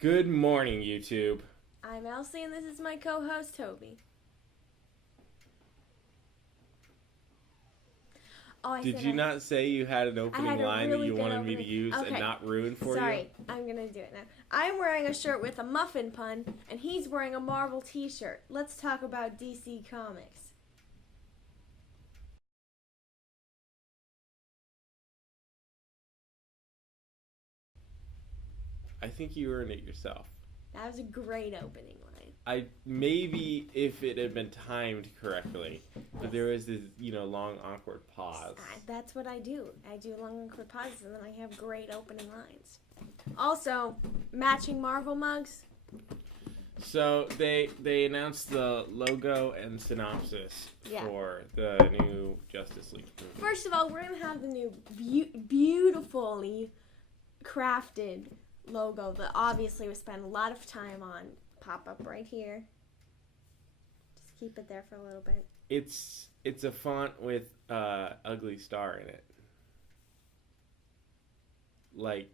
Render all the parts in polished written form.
Good morning, YouTube. I'm Elsie, and this is my co-host, Toby. Did you not say you had an opening line that you wanted me to use and not ruin for you? Sorry, I'm going to do it now. I'm wearing a shirt with a muffin pun, and he's wearing a Marvel t-shirt. Let's talk about DC Comics. I think you earned it yourself. That was a great opening line. Maybe if it had been timed correctly, but there was this, long awkward pause. That's what I do. I do long awkward pauses, and then I have great opening lines. Also, matching Marvel mugs. So they announced the logo and synopsis for the new Justice League movie. First of all, we're gonna have the new beautifully crafted logo that obviously we spent a lot of time on pop up right here. Just keep it there for a little bit. It's a font with ugly star in it. Like,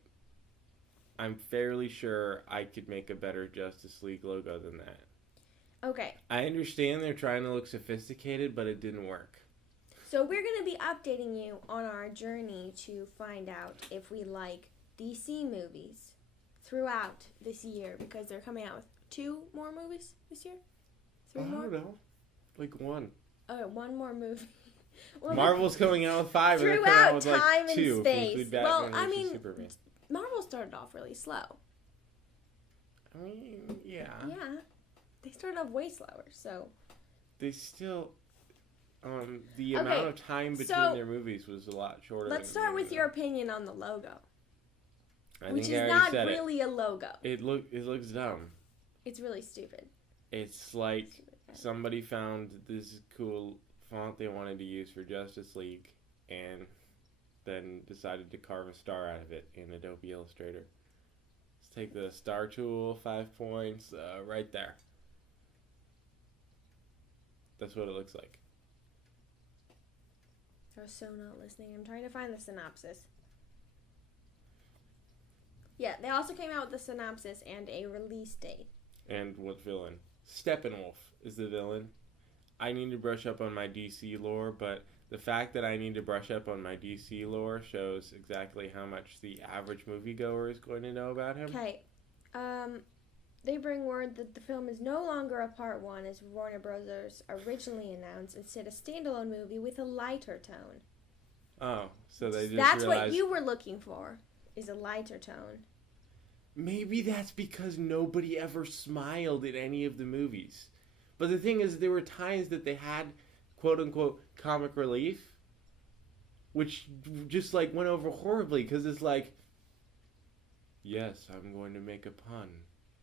I'm fairly sure I could make a better Justice League logo than that. Okay. I understand they're trying to look sophisticated, but it didn't work. So we're going to be updating you on our journey to find out if we like DC movies throughout this year, because they're coming out with 2 more movies this year? 3 more? I don't know. Like 1. Oh, 1 more movie. Well, Marvel's coming out with 5 and they're coming out with time like 2. and space. Well, I mean, Superman. Marvel started off really slow. I mean, yeah. Yeah. They started off way slower, so. They still, the amount of time between their movies was a lot shorter. Let's start with your opinion on the logo. Which is I not really a logo. It looks dumb. It's really stupid. It's like somebody found this cool font they wanted to use for Justice League and then decided to carve a star out of it in Adobe Illustrator. Let's take the star tool, 5 points, right there. That's what it looks like. I was so not listening. I'm trying to find the synopsis. Yeah, they also came out with the synopsis and a release date. And what villain? Steppenwolf is the villain. I need to brush up on my DC lore, but the fact that I need to brush up on my DC lore shows exactly how much the average moviegoer is going to know about him. Okay. They bring word that the film is no longer a part 1 as Warner Bros. Originally announced, instead a standalone movie with a lighter tone. Oh, so they just That's realized... what you were looking for, is a lighter tone. Maybe that's because nobody ever smiled in any of the movies. But the thing is, there were times that they had, quote-unquote, comic relief, which just, went over horribly, because it's like, yes, I'm going to make a pun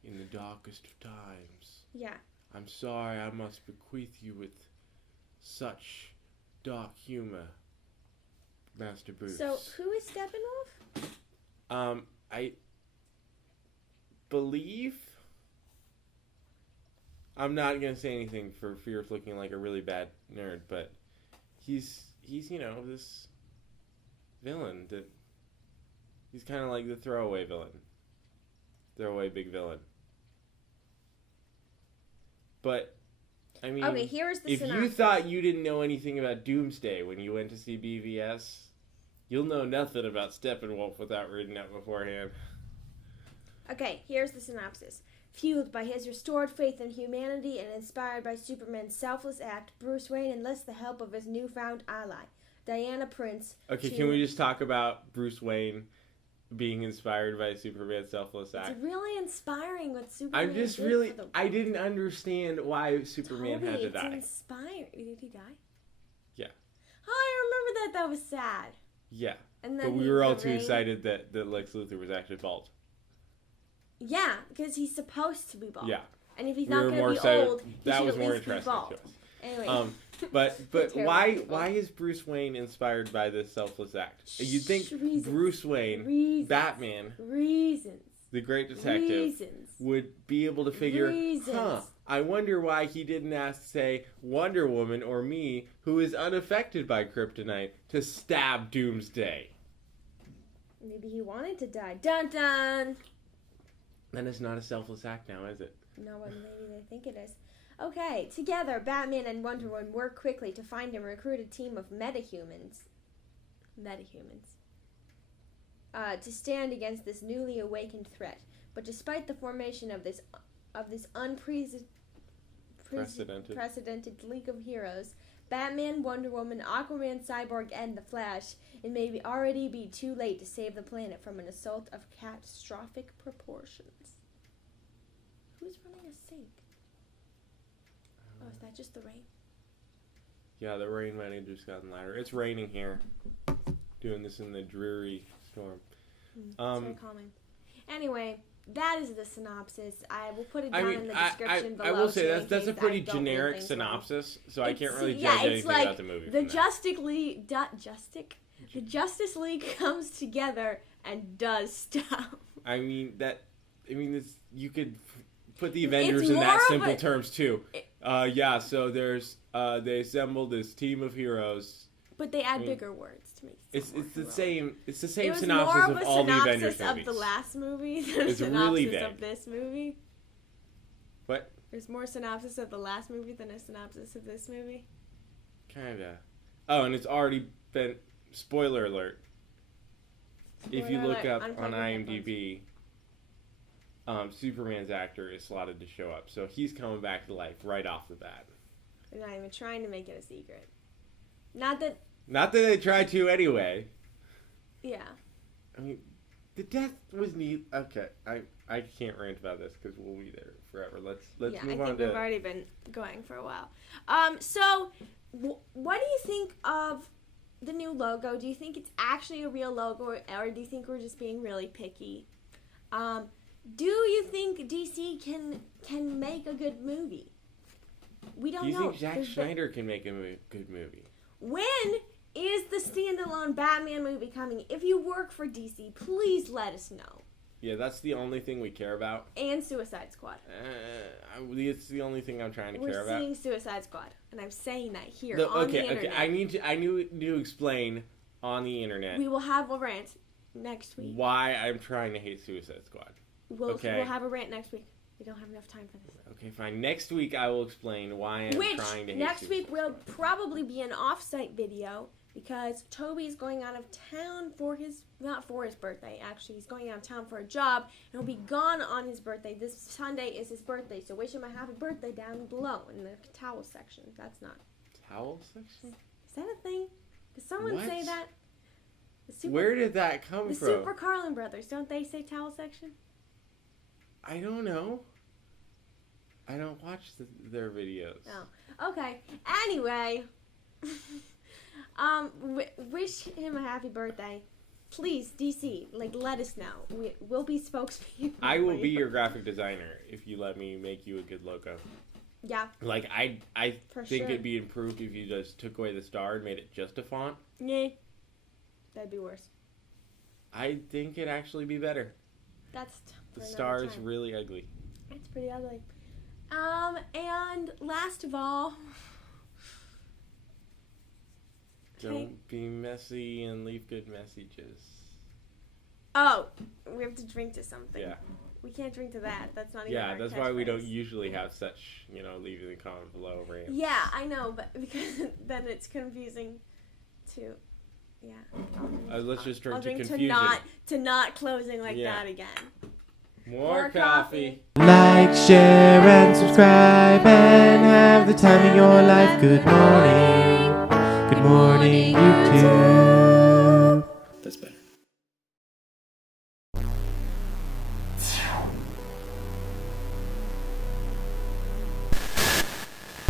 in the darkest of times. Yeah. I'm sorry, I must bequeath you with such dark humor, Master Bruce. So, who is Steppenwolf? I believe... I'm not going to say anything for fear of looking like a really bad nerd, but he's this villain that... He's kind of like the throwaway villain. Throwaway big villain. But, I mean... Okay, here's the synopsis. If you thought you didn't know anything about Doomsday when you went to see BVS, you'll know nothing about Steppenwolf without reading it beforehand. Okay, here's the synopsis. Fueled by his restored faith in humanity and inspired by Superman's selfless act, Bruce Wayne enlists the help of his newfound ally, Diana Prince. Okay, can we just talk about Bruce Wayne being inspired by Superman's selfless act? It's really inspiring what Superman I'm just did really... for the... I didn't understand why Superman had to die. It's inspiring. Did he die? Yeah. Oh, I remember that. That was sad. Yeah. And then but we were all too excited that Lex Luthor was actually bald. Yeah, because he's supposed to be bald. Yeah. And if he's not going to be old, he should at least be bald. Anyway. But why is Bruce Wayne inspired by this selfless act? You'd think Bruce Wayne, Batman, the great detective, would be able to figure, I wonder why he didn't ask, say, Wonder Woman or me, who is unaffected by kryptonite, to stab Doomsday. Maybe he wanted to die. Dun dun! Then it's not a selfless act now, is it? No, but maybe they think it is. Okay, together, Batman and Wonder Woman work quickly to find and recruit a team of metahumans. To stand against this newly awakened threat. But despite the formation of this unprecedented League of Heroes, Batman, Wonder Woman, Aquaman, Cyborg, and The Flash, it may already be too late to save the planet from an assault of catastrophic proportions. Who's running a sink? Oh, is that just the rain? Yeah, the rain might have just gotten louder. It's raining here. Doing this in the dreary storm. It's very calming. Anyway, that is the synopsis. I will put it down in the description below. I will say that's a pretty generic synopsis, so I can't really judge anything about the movie. The Justice League comes together and does stuff. You could put the Avengers in that simple terms too. So there's they assembled this team of heroes. But they add bigger words to make it it's the same synopsis of all the Avengers movies. It was more of a synopsis of the last movie than a it's synopsis really vague. of this movie. What? There's more synopsis of the last movie than a synopsis of this movie. Kinda. Oh, and it's already been spoiler alert. If you look up on IMDb, Superman's actor is slotted to show up, so he's coming back to life right off the bat. They're not even trying to make it a secret. Not that they tried to anyway. Yeah. I mean, the death was neat. Okay, I can't rant about this because we'll be there forever. Let's move on to. I think we've already been going for a while. So what do you think of the new logo? Do you think it's actually a real logo, or do you think we're just being really picky? Do you think DC can make a good movie? We don't know. Do you think Zack Snyder can make a good movie? When is the standalone Batman movie coming? If you work for DC, please let us know. Yeah, that's the only thing we care about. And Suicide Squad. It's the only thing I'm trying to care about. We're seeing Suicide Squad, and I'm saying that here on the internet. Okay. I need to explain on the internet. We will have a rant next week. Why I'm trying to hate Suicide Squad. We'll have a rant next week. We don't have enough time for this. Okay, fine. Next week I will explain why I'm trying to hate next Suicide week will probably be an off-site video because Toby's going out of town not for his birthday, actually. He's going out of town for a job, and he'll be gone on his birthday. This Sunday is his birthday, so wish him a happy birthday down below in the towel section. That's not. Towel section? Is that a thing? Did someone say that? Where did that come from? The Super Carlin Brothers, don't they say towel section? I don't know. I don't watch their videos. Oh, okay. Anyway, wish him a happy birthday. Please, DC, let us know. We'll be spokespeople. I will be your graphic designer if you let me make you a good logo. Yeah. I think it'd be improved if you just took away the star and made it just a font. Yeah. That'd be worse. I think it'd actually be better. The star is really ugly. It's pretty ugly. And last of all, don't be messy and leave good messages. Oh, we have to drink to something. Yeah. We can't drink to that. That's not even our that's why we don't usually have such, leave in the comments below rants. Yeah, I know, but because then it's confusing to, yeah. Let's just drink I'll to drink confusion. to not closing like that again. More coffee. Like, share, and subscribe, and have the time of your life. Good morning, YouTube.